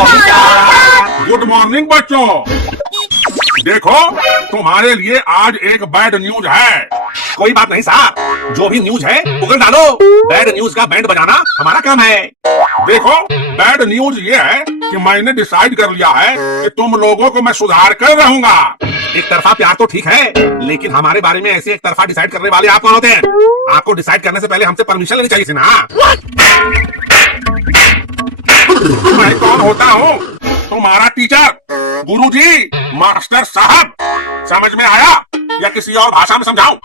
Good morning बच्चों। देखो तुम्हारे लिए आज एक बैड न्यूज है। कोई बात नहीं साहब, जो भी न्यूज है उगल डालो। बैड न्यूज का बैंड बजाना हमारा काम है। देखो बैड न्यूज ये है कि मैंने डिसाइड कर लिया है कि तुम लोगों को मैं सुधार कर रहूंगा। एक तरफा प्यार तो ठीक है, लेकिन हमारे बारे में ऐसे एक तरफा डिसाइड करने वाले आप कौन होते हैं? आपको डिसाइड करने से पहले हमसे परमिशन लेनी चाहिए थी ना। मैं कौन होता हूँ? तुम्हारा टीचर, गुरुजी, मास्टर साहब। समझ में आया या किसी और भाषा में समझाऊं?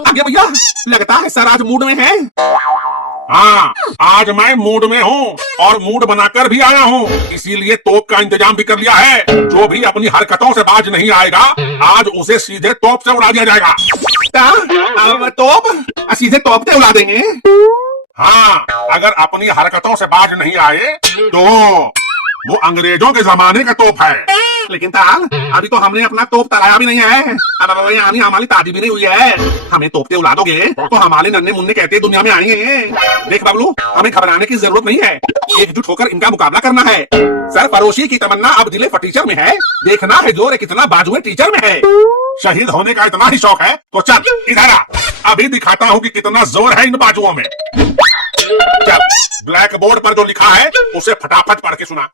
आगे भैया, लगता है सर आज मूड में है। हाँ, आज मैं मूड में हूँ और मूड बनाकर भी आया हूँ, इसीलिए तोप का इंतजाम भी कर लिया है। जो भी अपनी हरकतों से बाज नहीं आएगा, आज उसे सीधे तोप से उड़ा दिया जाएगा। तोप? सीधे तोप से उड़ा देंगे? हाँ, अगर अपनी हरकतों से बाज नहीं आए तो वो अंग्रेजों के जमाने का तोप है। लेकिन ताल, अभी तो हमने अपना तोप तलाया भी नहीं है। अब हमारी तादी भी नहीं हुई है। हमें तोपते उड़ा दोगे तो हमारे नन्हे मुन्ने कहते दुनिया में आएंगे। देख बबलू, हमें घबराने की जरूरत नहीं है, एकजुट होकर इनका मुकाबला करना है। सर फरोशी की तमन्ना अब दिले फटीचर में है, देखना है जोर कितना बाजुए टीचर में है। शहीद होने का इतना ही शौक है तो चल इधर आ, अभी दिखाता हूँ कि कितना जोर है इन बाजुओं में। चल, ब्लैक बोर्ड पर जो लिखा है उसे फटाफट पढ़ के सुना।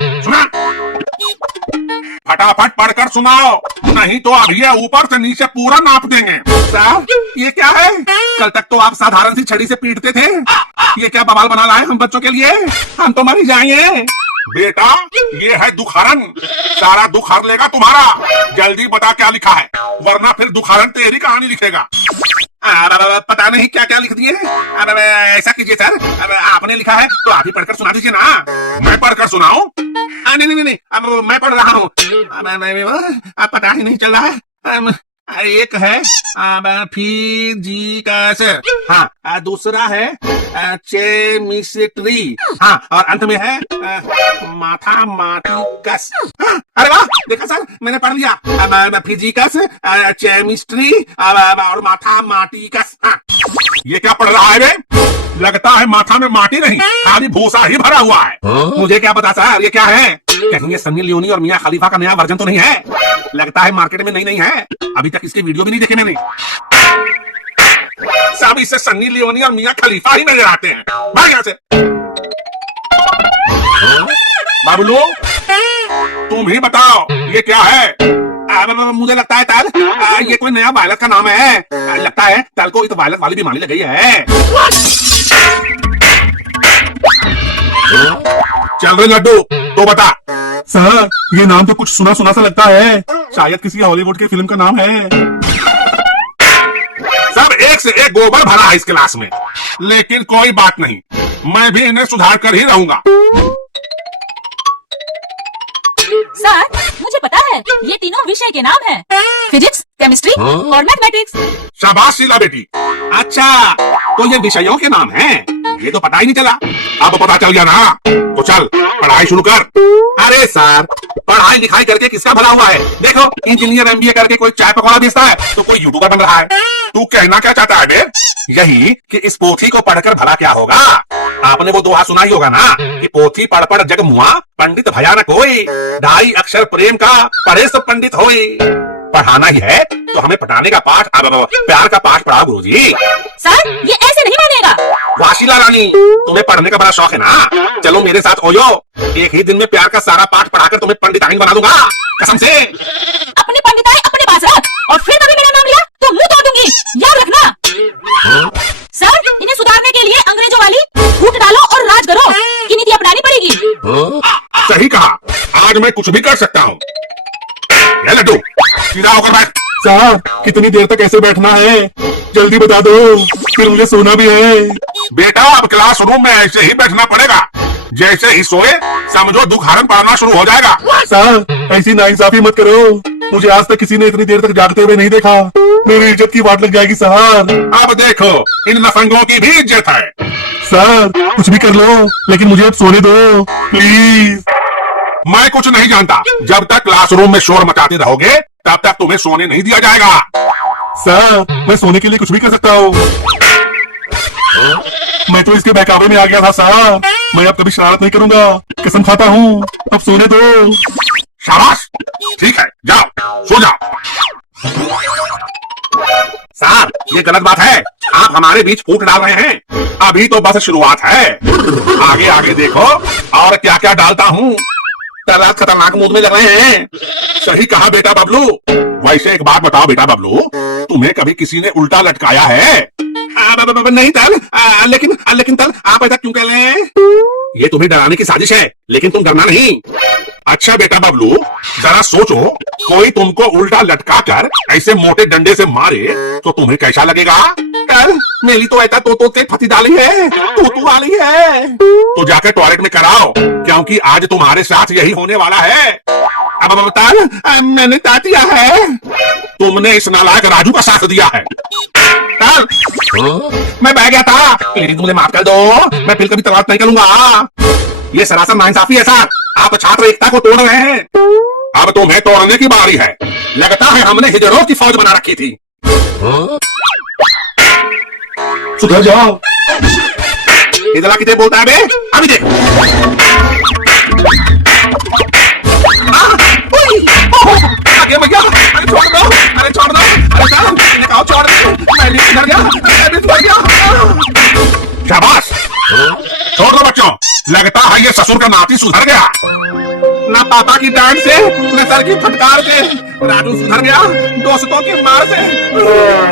फटाफट पढ़कर सुनाओ, नहीं तो अभी ये ऊपर से नीचे पूरा नाप देंगे। साहब ये क्या है? कल तक तो आप साधारण सी छड़ी से पीटते थे, ये क्या बवाल बना लाए हम बच्चों के लिए? हम तो मर ही जाएंगे। बेटा ये है दुखहरण, सारा दुख हर लेगा तुम्हारा। जल्दी बता क्या लिखा है, वरना फिर दुखहरण तेरी कहानी लिखेगा। पता नहीं क्या क्या लिख दिए। ऐसा कीजिए सर, आपने लिखा है तो आप ही पढ़कर सुना दीजिए ना। मैं पढ़कर सुनाऊं? नहीं, अब मैं पढ़ रहा हूँ। पता ही नहीं चल रहा है। एक है फिजिकस, हाँ, दूसरा है केमिस्ट्री, हाँ, और अंत में है मैथमेटिक्स। अरे वाह, देखा सर, मैंने पढ़ लिया। फिजिकस, केमिस्ट्री और मैथमेटिक्स। हाँ, ये क्या पढ़ रहा है बे? लगता है माथा में माटी नहीं, खाली भूसा ही भरा हुआ है। मुझे क्या पता सर ये क्या है? कहीं ये सन्नी लियोनी और मियां खलीफा का नया वर्जन तो नहीं है? लगता है मार्केट में नई है, अभी तक इसके वीडियो भी नहीं देखे मैंने। सब इससे सन्नी लियोनी और मियां खलीफा ही नजर आते हैं। भाग यहाँ से। बाबुलू तुम ही बताओ ये क्या है? मुझे लगता है ताल, ये कोई नया वायरस का नाम है। लगता है ताल को इस वायरस वाली बीमारी लग गई है। चल रहे लड्डू तो बता। सर ये नाम तो कुछ सुना सा लगता है, शायद किसी हॉलीवुड की फिल्म का नाम है। सब एक से एक गोबर भरा है इस क्लास में, लेकिन कोई बात नहीं, मैं भी इन्हें सुधार कर ही रहूंगा। सर मुझे पता है, ये तीनों विषय के नाम हैं, फिजिक्स, केमिस्ट्री और मैथमेटिक्स। शाबाश शीला बेटी। अच्छा, तो ये विषयों के नाम हैं, ये तो पता ही नहीं चला। अब पता चल गया ना, तो चल पढ़ाई शुरू कर। अरे सर, पढ़ाई लिखाई करके किसका भला हुआ है? देखो, इंजीनियर एमबीए करके कोई चाय पकौड़ा बेचता है तो कोई यूट्यूबर बन रहा है। तू कहना क्या चाहता है बे? यही कि इस पोथी को पढ़कर भला क्या होगा। आपने वो दोहा सुना ही होगा ना कि पोथी पढ़ पढ़ जग मुआ, पंडित भया न कोई, ढाई अक्षर प्रेम का पढ़े सब पंडित होई। पढ़ाना ही है तो हमें पढ़ाने का पाठ, प्यार का पाठ पढ़ाओ गुरुजी। सर ये ऐसे नहीं मानेगा। वाशीला रानी, तुम्हें पढ़ने का बड़ा शौक है ना, चलो मेरे साथ ओयो, एक ही दिन में प्यार का सारा पाठ पढ़ाकर तुम्हें पंडिताइन बना दूंगा, कसम से। अपनी पंडिताई अपने पास रख, और फिर कभी मेरा नाम लिया तो मुंह तोड़ दूंगी, याद रखना। सर इन्हें सुधारने के लिए अंग्रेजों वाली फूट डालो और राज करो की नीति अपनानी पड़ेगी। सही कहा, आज मैं कुछ भी कर सकता हूँ। लड्डू सीधा होकर बैठ। सर कितनी देर तक ऐसे बैठना है, जल्दी बता दो, फिर मुझे सोना भी है। बेटा अब क्लासरूम में ऐसे ही बैठना पड़ेगा, जैसे ही सोए समझो दुखहरण पढ़ना शुरू हो जाएगा। सर ऐसी नाइंसाफी मत करो, मुझे आज तक किसी ने इतनी देर तक जागते हुए नहीं देखा, मेरी इज्जत की बात लग जाएगी सर। अब देखो इन नफंगों की भी इज्जत है। सर कुछ भी कर लो, लेकिन मुझे अब सोने दो प्लीज। मैं कुछ नहीं जानता, जब तक क्लासरूम में शोर मचाते रहोगे तब तक तुम्हें सोने नहीं दिया जाएगा। सर मैं सोने के लिए कुछ भी कर सकता हूँ, मैं तो इसके बहकावे में आ गया था साहब, मैं अब कभी शरारत नहीं करूंगा, कसम खाता हूँ। अब सोने दो। शाबाश, ठीक है, जाओ सो जाओ। सर ये गलत बात है, आप हमारे बीच फूट डाल रहे हैं। अभी तो बस शुरुआत है, आगे आगे देखो और क्या क्या डालता हूँ। तलाक खतरनाक मूड में लग रहे हैं। सही कहा बेटा बबलू। वैसे एक बात बताओ बेटा बबलू, तुम्हें कभी किसी ने उल्टा लटकाया है? नहीं तल, लेकिन तल आप ऐसा क्यों कह रहे हैं? ये तुम्हें डराने की साजिश है, लेकिन तुम डरना नहीं। अच्छा बेटा बबलू, जरा सोचो, कोई तुमको उल्टा लटका कर ऐसे मोटे डंडे से मारे तो तुम्हें कैसा लगेगा? तल मेरी तो ऐसा तो से फंसी डाली है, तू वाली है। तो जाकर टॉयलेट में कराओ, क्योंकि आज तुम्हारे साथ यही होने वाला है। अब तल मैंने ता दिया है। तुमने इस नालायक राजू का साथ दिया है। तल मैं बह गया था, प्लीज मुझे माफ कर दो, मैं फिर कभी तलाक नहीं करूंगा। ये सरासर नाइंसाफी है सर, आप छात्र एकता को तोड़ रहे हैं। अब तुम्हें तोड़ने की बारी है। लगता है हमने हिजड़ों की फौज बना रखी थी। सुधर जाओ। हिजड़ा किसे बोलता है बे? अभी देख। आगे भैया, अरे छोड़ दो, अरे छोड़ दो, अरे सर मैंने कहा छोड़ दो, मैं भी सुधर गया, मैं भी सुधर गया। शाबाश, छोड़ दो बच्चों, लगता है ये ससुर का नाती सुधर गया। ना पापा की डांट से, न सर की फटकार से, राजू सुधर गया दोस्तों की मार से।